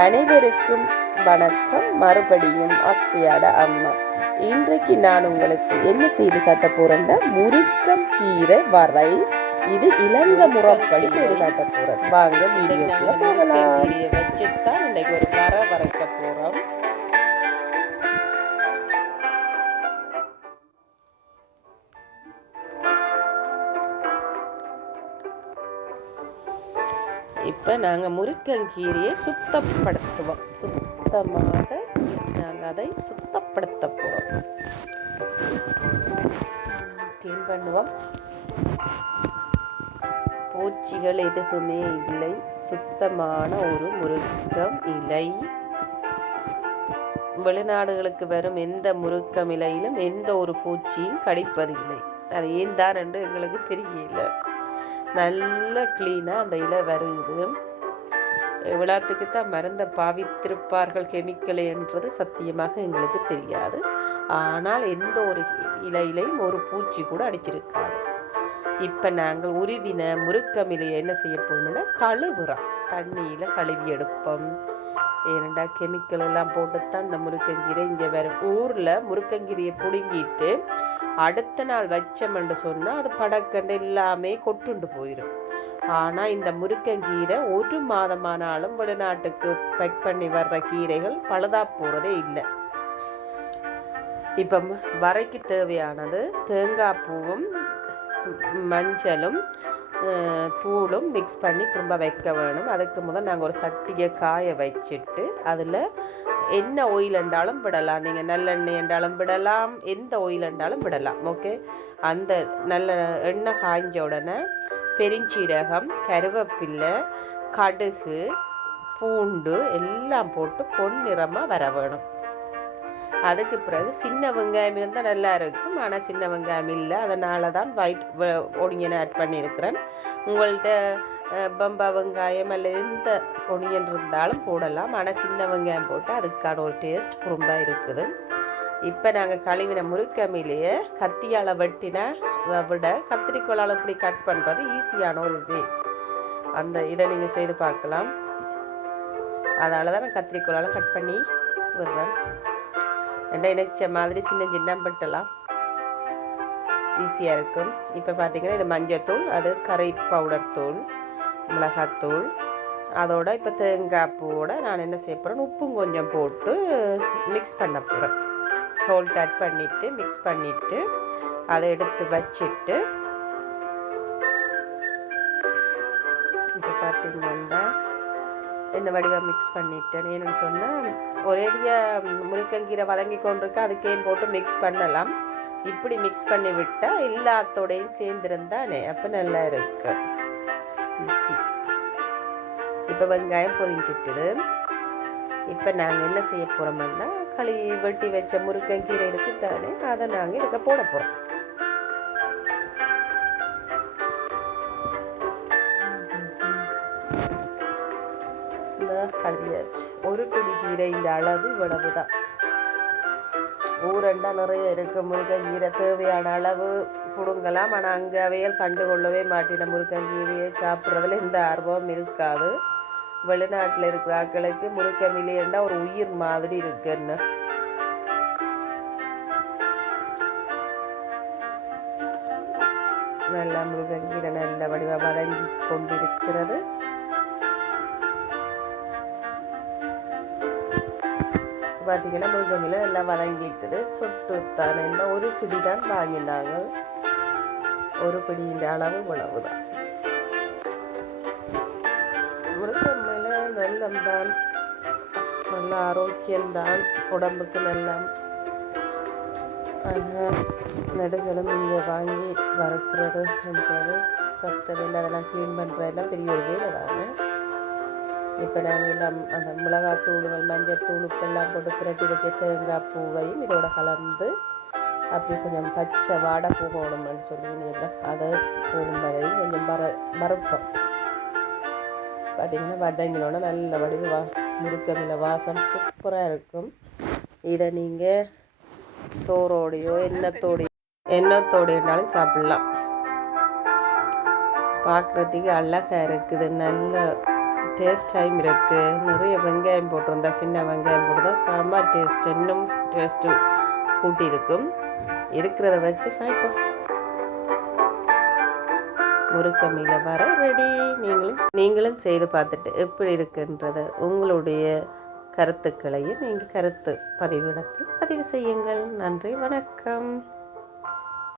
அனைவருக்கும் வணக்கம். மறுபடியும் அக்ஷயாட அம்மா இன்றைக்கு நான் உங்களுக்கு என்ன செய்து காட்ட போறேன்னா முருக்கம் கீரை வரை. இது இளங்க முறப்படி செய்து காட்ட போறேன். வாங்க வீடியோக்குள்ள போகலாம். கீரையை வச்சுதான் இன்றைக்கு ஒரு வர வரைக்க போறோம். இப்போ நாங்கள் முருக்கங்கீரையை சுத்தப்படுத்துவோம். சுத்தமாக நாங்கள் அதை சுத்தப்படுத்த போகிறோம் க்ளீன் பண்ணுவோம். பூச்சிகள் எதுவுமே இல்லை. சுத்தமான ஒரு முருக்கம் இலை. வெளிநாடுகளுக்கு வரும் எந்த முருக்கம் இலையிலும் எந்த ஒரு பூச்சியும் கடிப்பதில்லை. அது ஏன் தான் என்று எங்களுக்கு தெரியல. நல்ல க்ளீனாக அந்த இலை வருது. விழாத்துக்கு தான் மருந்தை பாவித்திருப்பார்கள் கெமிக்கல் என்றது சத்தியமாக எங்களுக்கு தெரியாது. ஆனால் எந்த ஒரு இலையிலையும் ஒரு பூச்சி கூட அடிச்சிருக்காது. இப்போ நாங்கள் உருவின முருக்கமிலையை என்ன செய்ய போகணும்னா கழுவுறோம். தண்ணியில் கழுவி எடுப்போம். ஏனண்டா கெமிக்கல் எல்லாம் போட்டுத்தான் இந்த முருக்கங்கீரை இங்கே வேறு ஊரில் முருக்கங்கீரையை பிடுங்கிட்டு அடுத்த நாள் வச்சமென்று சொன்னால் அது படக்கண்டு எல்லாமே கொட்டுண்டு போயிடும். ஆனால் இந்த முருக்கங்கீரை ஒரு மாதமானாலும் வெளிநாட்டுக்கு பேக் பண்ணி வர்ற கீரைகள் பழுதா போகிறதே இல்லை. இப்போ வரைக்கு தேவையானது தேங்காய் பூவும் மஞ்சளும் தூளும் மிக்ஸ் பண்ணி திரும்ப வைக்க வேணும். அதுக்கு முதல் நாங்கள் ஒரு சட்டியை காய வச்சுட்டு அதில் என்ன ஆயில் என்றாலும் விடலாம். நீங்கள் நல்லெண்ணெய் என்றாலும் விடலாம் எந்த ஆயில் என்றாலும் விடலாம். ஓகே அந்த நல்ல எண்ணெய் காய்ஞ்ச உடனே பெருஞ்சீரகம் கருவேப்பில்லை கடுகு பூண்டு எல்லாம் போட்டு பொன்னிறமாக வர வேணும். அதுக்கு பிறகு சின்ன வெங்காயம் இருந்தால் நல்லா இருக்கும். ஆனால் சின்ன வெங்காயம் இல்லை. அதனால தான் ஒயிட் ஒனியன் ஆட் பண்ணியிருக்கிறேன். உங்கள்கிட்ட பம்பா வெங்காயம் அல்ல எந்த ஒனியன் இருந்தாலும் போடலாம். ஆனால் சின்ன வெங்காயம் போட்டு அதுக்கான ஒரு டேஸ்ட் ரொம்ப இருக்குது. இப்போ நாங்கள் கழுவின முறுக்கமிலேயே கத்தியால் வெட்டின விட கத்திரிக்கோளால் இப்படி கட் பண்ணுறது ஈஸியான ஒரு வே அந்த இதை நீங்கள் செய்து பார்க்கலாம். அதனால தான் நான் கத்திரிக்கோளால் கட் பண்ணி விடுறேன். ரெண்டை இணைச்ச மாதிரி சின்ன சின்ன பட்டலாம் ஈஸியாக இருக்கும். இப்போ பார்த்தீங்கன்னா இது மஞ்சத்தூள் அது கறி பவுடர் தூள் மிளகாத்தூள் அதோட இப்போ தேங்காய் பூவோட நான் என்ன செய்ய போகிறேன் உப்பும் கொஞ்சம் போட்டு மிக்ஸ் பண்ண போகிறேன் சால்ட் ஆட் பண்ணிவிட்டு மிக்ஸ் பண்ணிவிட்டு அதை எடுத்து வச்சுட்டு இப்போ பார்த்தீங்கன்னா இந்த வடிவாக மிக்ஸ் பண்ணிட்டேன். ஏன்னு சொன்னால் ஒரேடியாக முருக்கங்கீரை வதங்கி கொண்டிருக்க அதுக்கே போட்டு மிக்ஸ் பண்ணலாம். இப்படி மிக்ஸ் பண்ணி விட்டால் எல்லாத்தோடையும் சேர்ந்துருந்தானே அப்போ நல்லா இருக்கு. ஈஸி இப்போ வெங்காயம் பொரிஞ்சிட்டுது. இப்போ நாங்கள் என்ன செய்ய போகிறோம்னா களி வெட்டி வச்ச முருக்கங்கீரை இருக்குது தானே அதை நாங்கள் இதுக்கு போட போகிறோம் கழுவியாச்சு ஒரு பிடி கீரை இந்த அளவு இவ்வளவு தான் ஊரெண்டா நிறைய இருக்கு முருங்கங்கீரை தேவையான அளவு பிடுங்கலாம். ஆனால் அங்கே அவையல் கண்டுகொள்ளவே மாட்டின. முருங்கங்கீரையை சாப்பிட்றதுல எந்த ஆர்வம் இருக்காது. வெளிநாட்டில் இருக்கிற ஆட்களுக்கு முருங்கமில்லையண்டா ஒரு உயிர் மாதிரி இருக்குன்னு. நல்லா முருகங்கீரை நல்ல வடிவாக வதங்கி கொண்டிருக்கிறது. பார்த்தீங்கன்னா முருங்கமில எல்லாம் வதங்கிட்டது. சொட்டு தானே ஒரு பிடி தான் வாங்கினாங்க. ஒரு பிடியின் அளவு உணவு தான் முருங்கமில நல்லம்தான் நல்ல ஆரோக்கியம்தான். உடம்புக்கு நல்லம் நடுகளும் இங்கே வாங்கி வறுக்கிறது என்றது. கஷ்டம் இல்லை அதெல்லாம் க்ளீன் பண்ணுறதெல்லாம் பெரிய ஒரு வேலை தானே இப்போ நாங்கள் எல்லாம் அந்த மிளகாத்தூளுகள் மஞ்சள் தூள் உப்பெல்லாம் போட்டு புரட்டி வச்ச தேங்காய் பூவையும் இதோட கலந்து அப்படி கொஞ்சம் பச்சை வாடை போகணும்னு சொல்லுவீங்க அதை போகும் வரையும் கொஞ்சம் வர வறுப்போம். பார்த்தீங்கன்னா வதங்கினோட நல்ல வடிவு வா முறுக்கமில்ல வாசம் சூப்பராக இருக்கும். இதை நீங்கள் சோறோடையோ எண்ணத்தோடையோ எண்ணத்தோடையினாலும் சாப்பிட்லாம். பார்க்குறதுக்கு அழகாக இருக்குது நல்ல டேஸ்டாகவும் இருக்குது நிறைய வெங்காயம் போட்டிருந்தா சின்ன வெங்காயம் போட்டுருந்தா செம்ம டேஸ்ட் இன்னும் டேஸ்ட்டு கூட்டியிருக்கும் இருக்கிறத வச்சு சாய்ப்போம் முறுக்கமையில் வர ரெடி நீங்களும் நீங்களும் செய்து பார்த்துட்டு எப்படி இருக்குன்றத உங்களுடைய கருத்துக்களையும் நீங்கள் கருத்து பதிவிடத்தில் பதிவு செய்யுங்கள். நன்றி வணக்கம்.